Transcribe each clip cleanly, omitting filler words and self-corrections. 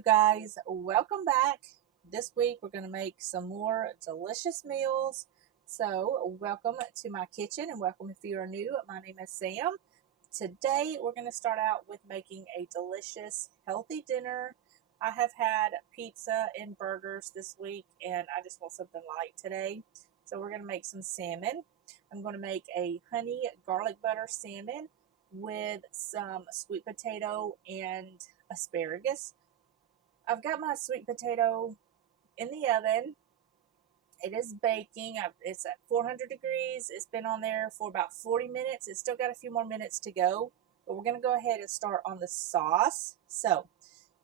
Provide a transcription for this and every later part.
you guys, welcome back. This week we're going to make some more delicious meals. So welcome to my kitchen and welcome if you are new. My name is Sam. Today we're going to start out with making a delicious healthy dinner. I have had pizza and burgers this week and I just want something light today. So we're going to make some salmon. I'm going to make a honey garlic butter salmon with some sweet potato and asparagus. I've got my sweet potato in the oven. It is baking. It's at 400 degrees. It's been on there for about 40 minutes. It's still got a few more minutes to go, but we're going to go ahead and start on the sauce. So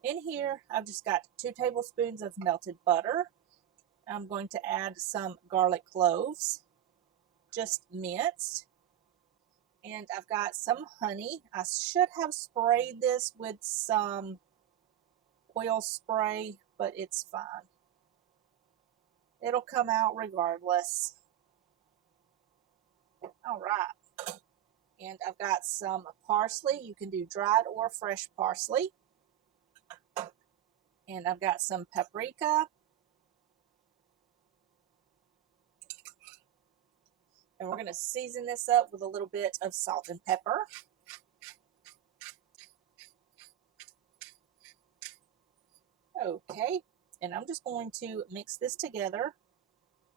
in here, I've just got 2 tablespoons of melted butter. I'm going to add some garlic cloves, just minced. And I've got some honey. I should have sprayed this with some oil spray, but it's fine. It'll come out regardless. All right. And I've got some parsley. You can do dried or fresh parsley. And I've got some paprika. And we're going to season this up with a little bit of salt and pepper. Okay, and I'm just going to mix this together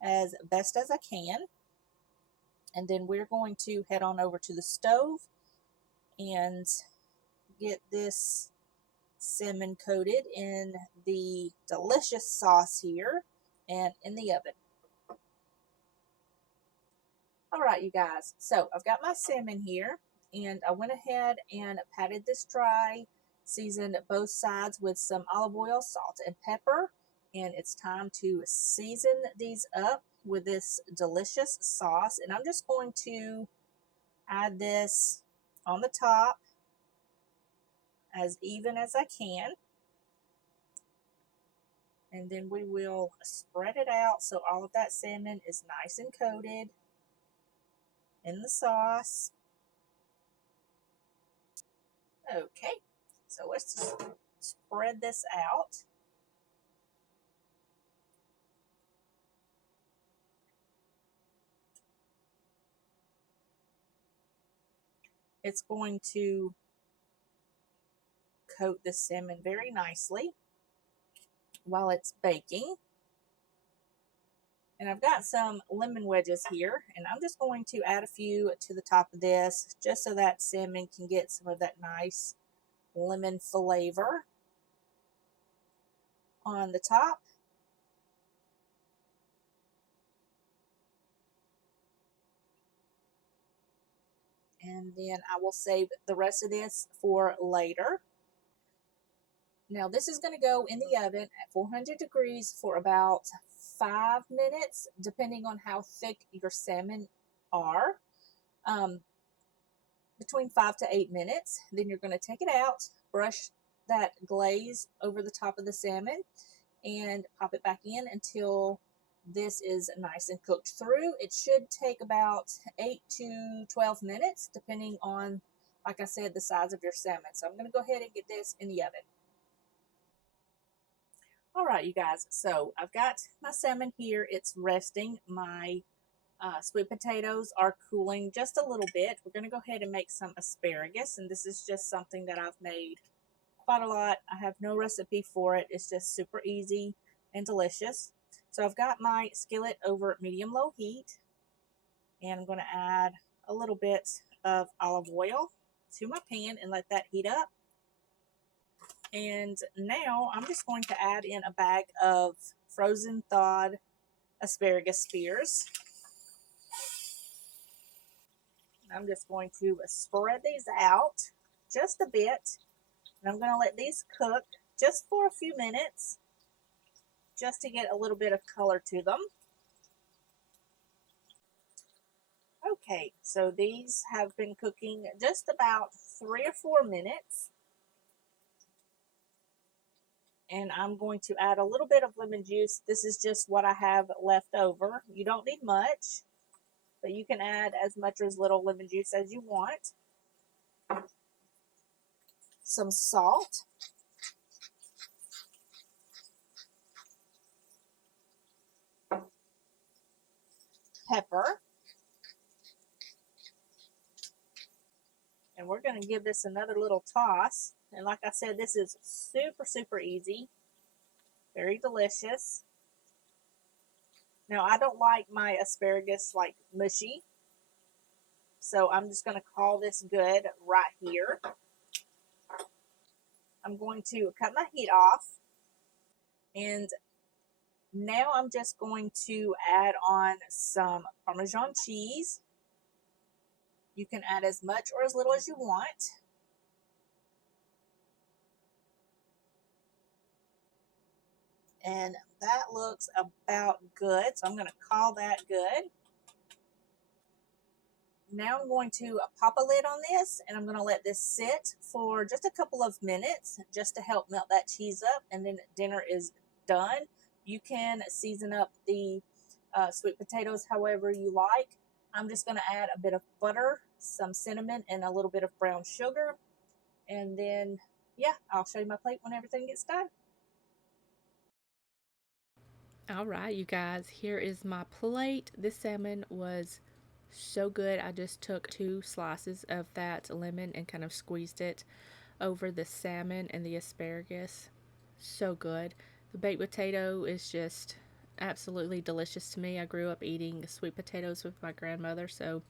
as best as I can. And then we're going to head on over to the stove and get this salmon coated in the delicious sauce here and in the oven. All right, you guys, so I've got my salmon here and I went ahead and patted this dry, seasoned both sides with some olive oil, salt, and pepper. And it's time to season these up with this delicious sauce. And I'm just going to add this on the top as even as I can. And then we will spread it out so all of that salmon is nice and coated in the sauce. Okay, so let's just spread this out. It's going to coat the salmon very nicely while it's baking. And I've got some lemon wedges here, and I'm just going to add a few to the top of this just so that salmon can get some of that nice lemon flavor on the top. And then I will save the rest of this for later. Now this is going to go in the oven at 400 degrees for about 5 minutes, depending on how thick your salmon are. Between 5 to 8 minutes. Then you're going to take it out, brush that glaze over the top of the salmon, and pop it back in until this is nice and cooked through. It should take about 8 to 12 minutes, depending on, like I said, the size of your salmon. So I'm going to go ahead and get this in the oven. All right, you guys, so I've got my salmon here. It's resting. My sweet potatoes are cooling just a little bit. We're going to go ahead and make some asparagus, and this is just something that I've made quite a lot. I have no recipe for it. It's just super easy and delicious. So I've got my skillet over medium-low heat, and I'm going to add a little bit of olive oil to my pan and let that heat up. And now I'm just going to add in a bag of frozen thawed asparagus spears. I'm just going to spread these out just a bit. And I'm going to let these cook just for a few minutes, just to get a little bit of color to them. Okay, so these have been cooking just about 3 or 4 minutes. And I'm going to add a little bit of lemon juice. This is just what I have left over. You don't need much, but you can add as much or as little lemon juice as you want. Some salt. pepper. And we're going to give this another little toss. And like I said, this is super, super easy. Very delicious. Now, I don't like my asparagus like mushy. So I'm just going to call this good right here. I'm going to cut my heat off. And now I'm just going to add on some Parmesan cheese. You can add as much or as little as you want. And that looks about good. So I'm going to call that good. Now I'm going to pop a lid on this, and I'm going to let this sit for just a couple of minutes just to help melt that cheese up, and then dinner is done. You can season up the sweet potatoes however you like. I'm just going to add a bit of butter, some cinnamon, and a little bit of brown sugar. And then, yeah, I'll show you my plate when everything gets done. All right, you guys, here is my plate. This salmon was so good. I just took 2 slices of that lemon and kind of squeezed it over the salmon and the asparagus. So good. The baked potato is just absolutely delicious to me. I grew up eating sweet potatoes with my grandmother, so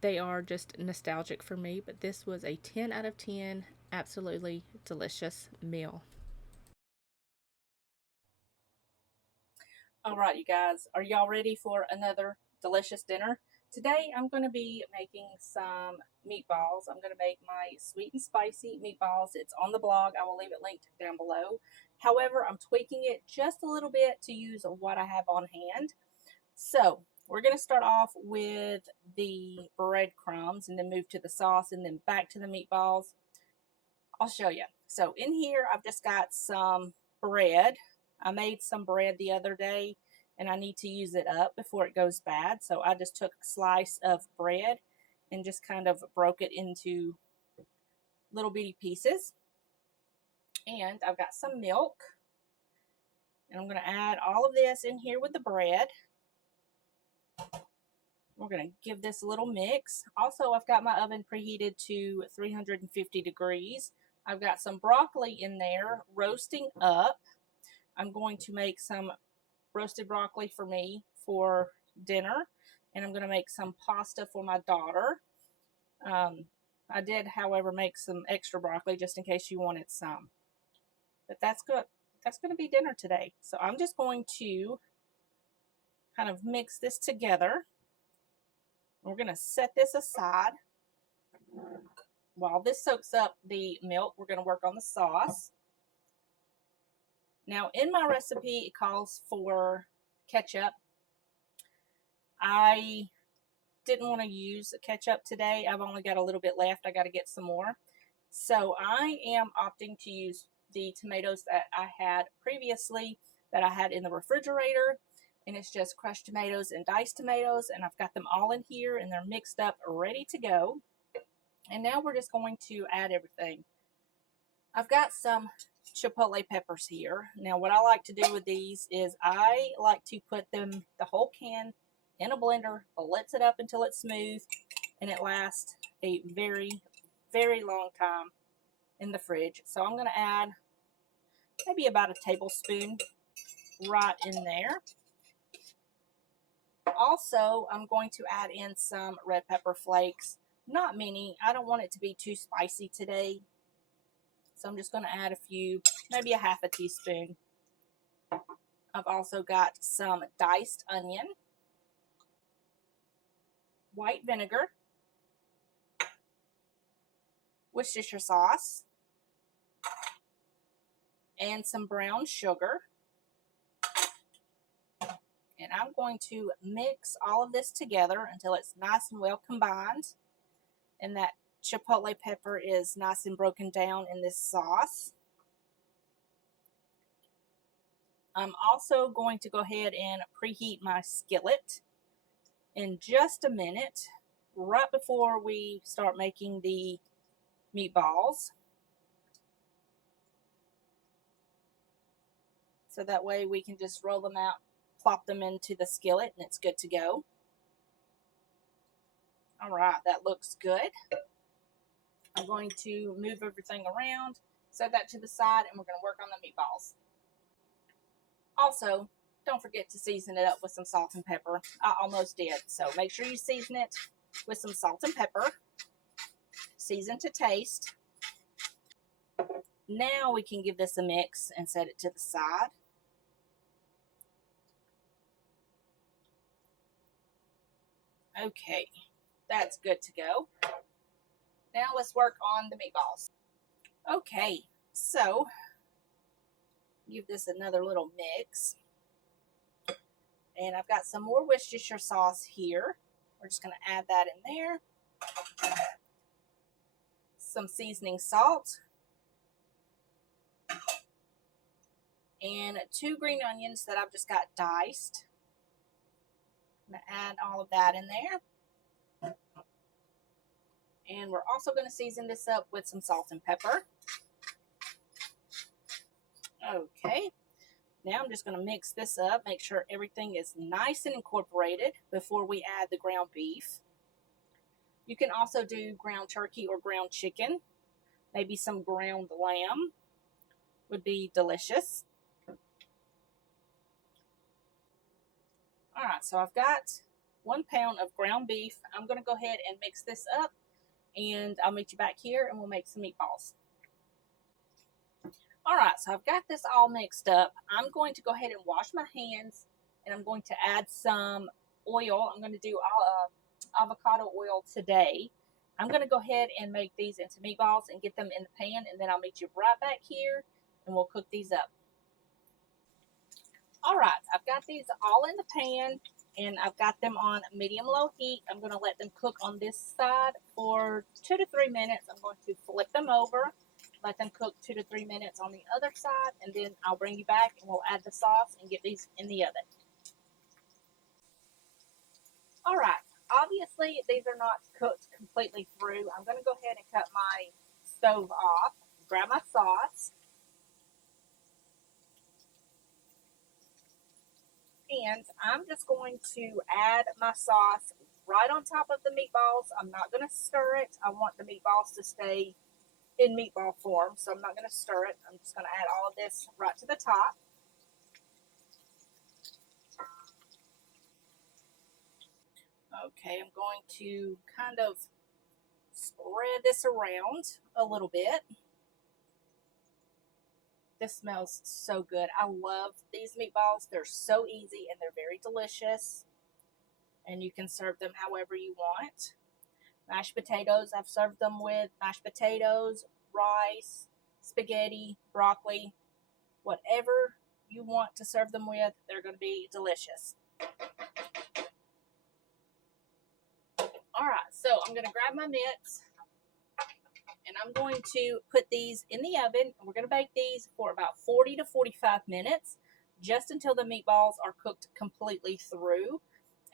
they are just nostalgic for me. But this was a 10 out of 10, absolutely delicious meal. All right, you guys, are y'all ready for another delicious dinner? Today, I'm going to be making some meatballs. I'm going to make my sweet and spicy meatballs. It's on the blog. I will leave it linked down below. However, I'm tweaking it just a little bit to use what I have on hand. So, we're going to start off with the breadcrumbs and then move to the sauce and then back to the meatballs. I'll show you. So, in here, I've just got some bread. I made some bread the other day and I need to use it up before it goes bad. So I just took a slice of bread and just kind of broke it into little bitty pieces. And I've got some milk. And I'm going to add all of this in here with the bread. We're going to give this a little mix. Also, I've got my oven preheated to 350 degrees. I've got some broccoli in there roasting up. I'm going to make some roasted broccoli for me for dinner, and I'm going to make some pasta for my daughter. I did, however, make some extra broccoli just in case you wanted some. But that's good. That's going to be dinner today. So I'm just going to kind of mix this together. We're going to set this aside. While this soaks up the milk, we're going to work on the sauce. Now, in my recipe, it calls for ketchup. I didn't want to use ketchup today. I've only got a little bit left. I got to get some more. So I am opting to use the tomatoes that I had previously that I had in the refrigerator. And it's just crushed tomatoes and diced tomatoes. And I've got them all in here and they're mixed up, ready to go. And now we're just going to add everything. I've got some chipotle peppers here. Now what I like to do with these is I like to put them, the whole can, in a blender, blitz it up until it's smooth, and it lasts a very, very long time in the fridge. So I'm going to add maybe about a tablespoon right in there. Also, I'm going to add in some red pepper flakes. Not many. I don't want it to be too spicy today. So I'm just going to add a few, maybe a half a teaspoon. I've also got some diced onion, white vinegar, Worcestershire sauce, and some brown sugar. And I'm going to mix all of this together until it's nice and well combined. And that chipotle pepper is nice and broken down in this sauce. I'm also going to go ahead and preheat my skillet in just a minute, right before we start making the meatballs. So that way we can just roll them out plop them into the skillet and it's good to go. All right, that looks good. I'm going to move everything around, set that to the side, and we're going to work on the meatballs. Also, don't forget to season it up with some salt and pepper. I almost did, so make sure you season it with some salt and pepper. Season to taste. Now we can give this a mix and set it to the side. Okay, that's good to go. Now let's work on the meatballs. Okay, so give this another little mix. And I've got some more Worcestershire sauce here. We're just going to add that in there. Some seasoning salt. And 2 green onions that I've just got diced. I'm going to add all of that in there. And we're also going to season this up with some salt and pepper. Okay. Now I'm just going to mix this up, make sure everything is nice and incorporated before we add the ground beef. You can also do ground turkey or ground chicken. Maybe some ground lamb would be delicious. All right, so I've got 1 pound of ground beef. I'm going to go ahead and mix this up, and I'll meet you back here and we'll make some meatballs. All right, so I've got this all mixed up. I'm going to go ahead and wash my hands, and I'm going to add some oil. I'm going to do avocado oil today. I'm going to go ahead and make these into meatballs and get them in the pan, and then I'll meet you right back here, and we'll cook these up. All right, I've got these all in the pan, and I've got them on medium-low heat. I'm going to let them cook on this side for 2 to 3 minutes. I'm going to flip them over. Let them cook 2 to 3 minutes on the other side, and then I'll bring you back and we'll add the sauce and get these in the oven. All right, obviously these are not cooked completely through. I'm going to go ahead and cut my stove off, grab my sauce, and I'm just going to add my sauce right on top of the meatballs. I'm not going to stir it. I want the meatballs to stay in meatball form, so I'm not going to stir it. I'm just going to add all of this right to the top. Okay, I'm going to kind of spread this around a little bit. This smells so good. I love these meatballs. They're so easy and they're very delicious, and you can serve them however you want. Mashed potatoes, I've served them with mashed potatoes, rice, spaghetti, broccoli, whatever you want to serve them with, they're going to be delicious. All right, so I'm going to grab my mitts, and I'm going to put these in the oven. We're going to bake these for about 40 to 45 minutes, just until the meatballs are cooked completely through.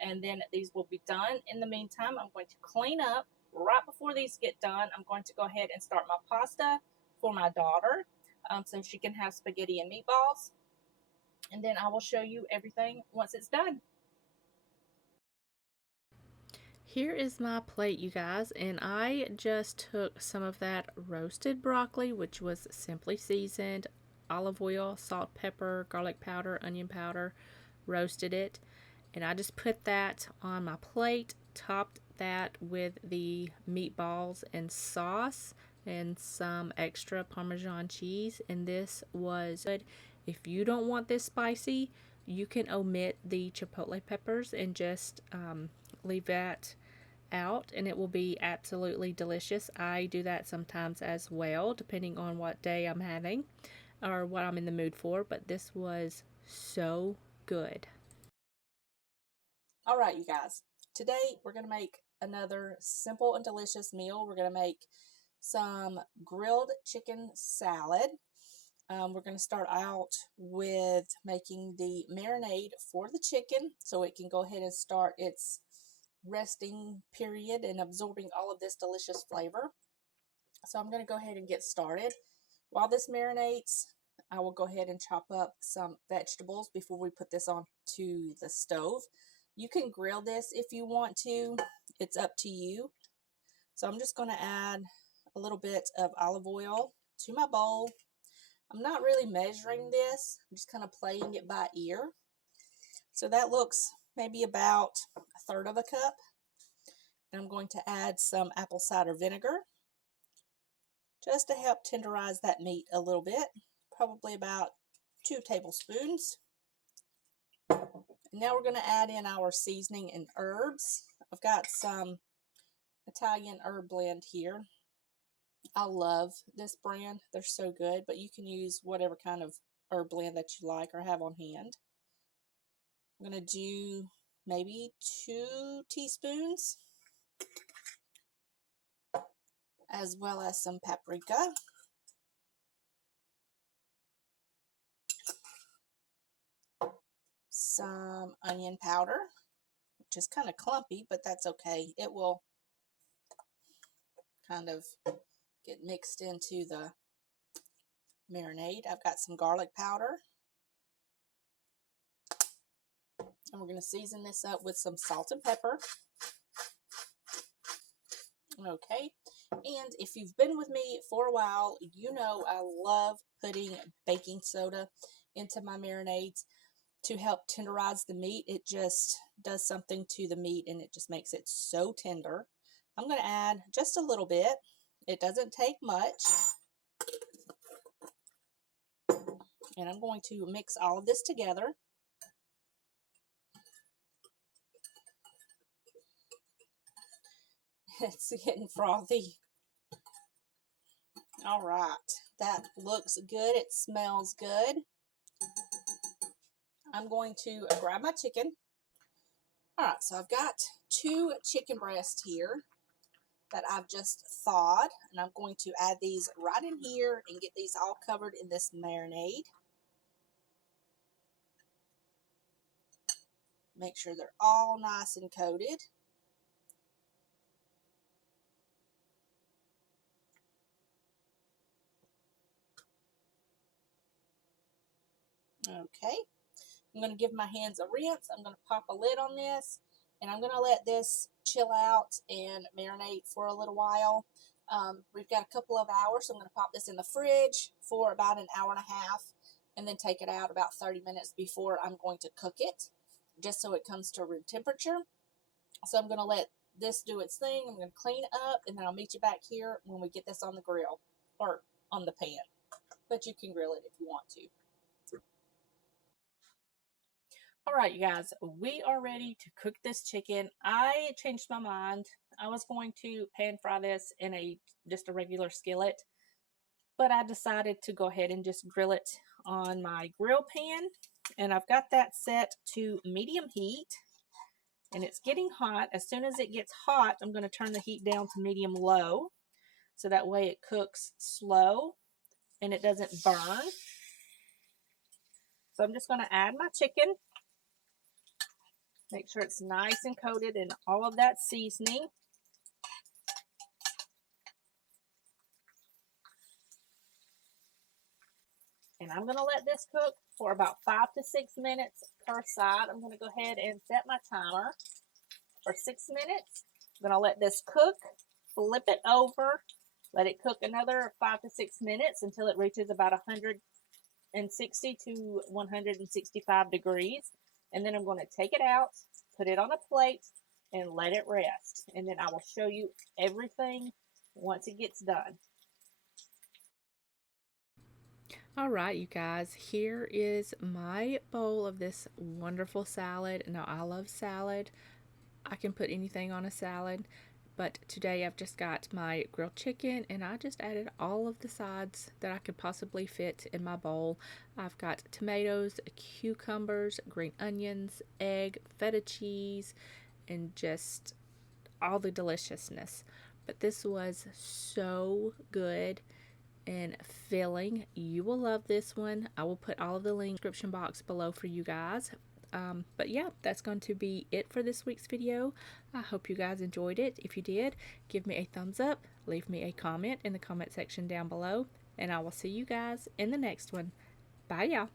And then these will be done. In the meantime, I'm going to clean up. Right before these get done, I'm going to go ahead and start my pasta for my daughter, so she can have spaghetti and meatballs. And then I will show you everything once it's done. Here is my plate, you guys, and I just took some of that roasted broccoli, which was simply seasoned, olive oil, salt, pepper, garlic powder, onion powder, roasted it, and I just put that on my plate, topped that with the meatballs and sauce and some extra Parmesan cheese, and this was good. If you don't want this spicy, you can omit the chipotle peppers and just leave that out, and it will be absolutely delicious. I do that sometimes as well, depending on what day I'm having or what I'm in the mood for, but this was so good. All right, you guys. Today we're going to make another simple and delicious meal. We're going to make some grilled chicken salad. We're going to start out with making the marinade for the chicken so it can go ahead and start its resting period and absorbing all of this delicious flavor. So I'm going to go ahead and get started. While this marinates, I will go ahead and chop up some vegetables before we put this on to the stove. You can grill this if you want to. It's up to you. So I'm just going to add a little bit of olive oil to my bowl. I'm not really measuring this. I'm just kind of playing it by ear. So that looks maybe about a third of a cup. And I'm going to add some apple cider vinegar just to help tenderize that meat a little bit. Probably about 2 tablespoons. And now we're going to add in our seasoning and herbs. I've got some Italian herb blend here. I love this brand. They're so good, but you can use whatever kind of herb blend that you like or have on hand. I'm going to do maybe 2 teaspoons, as well as some paprika. Some onion powder, which is kind of clumpy, but that's okay. It will kind of get mixed into the marinade. I've got some garlic powder. And we're going to season this up with some salt and pepper. Okay. And if you've been with me for a while, you know I love putting baking soda into my marinades to help tenderize the meat. It just does something to the meat and it just makes it so tender. I'm going to add just a little bit. It doesn't take much. And I'm going to mix all of this together. It's getting frothy. All right, that looks good. It smells good. I'm going to grab my chicken. All right, so I've got 2 chicken breasts here that I've just thawed, and I'm going to add these right in here and get these all covered in this marinade. Make sure they're all nice and coated. Okay, I'm going to give my hands a rinse. I'm going to pop a lid on this, and I'm going to let this chill out and marinate for a little while. We've got a couple of hours, so I'm going to pop this in the fridge for about an hour and a half, and then take it out about 30 minutes before I'm going to cook it, just so it comes to room temperature. So I'm going to let this do its thing. I'm going to clean up, and then I'll meet you back here when we get this on the grill or on the pan. But you can grill it if you want to. All right, you guys, we are ready to cook this chicken. I changed my mind. I was going to pan fry this in just a regular skillet, but I decided to go ahead and just grill it on my grill pan. And I've got that set to medium heat, and it's getting hot. As soon as it gets hot, I'm going to turn the heat down to medium low, so that way it cooks slow and it doesn't burn. So I'm just going to add my chicken. Make sure it's nice and coated in all of that seasoning. And I'm going to let this cook for about 5 to 6 minutes per side. I'm going to go ahead and set my timer for 6 minutes. I'm going to let this cook, flip it over, let it cook another 5 to 6 minutes until it reaches about 160 to 165 degrees. And then I'm going to take it out, put it on a plate, and let it rest. And then I will show you everything once it gets done. All right, you guys, here is my bowl of this wonderful salad. Now, I love salad. I can put anything on a salad, but today I've just got my grilled chicken, and I just added all of the sides that I could possibly fit in my bowl. I've got tomatoes, cucumbers, green onions, egg, feta cheese, and just all the deliciousness. But this was so good and filling. You will love this one. I will put all of the links in the description box below for you guys. But yeah, that's going to be it for this week's video. I hope you guys enjoyed it. If you did, give me a thumbs up, leave me a comment in the comment section down below, and I will see you guys in the next one. Bye, y'all.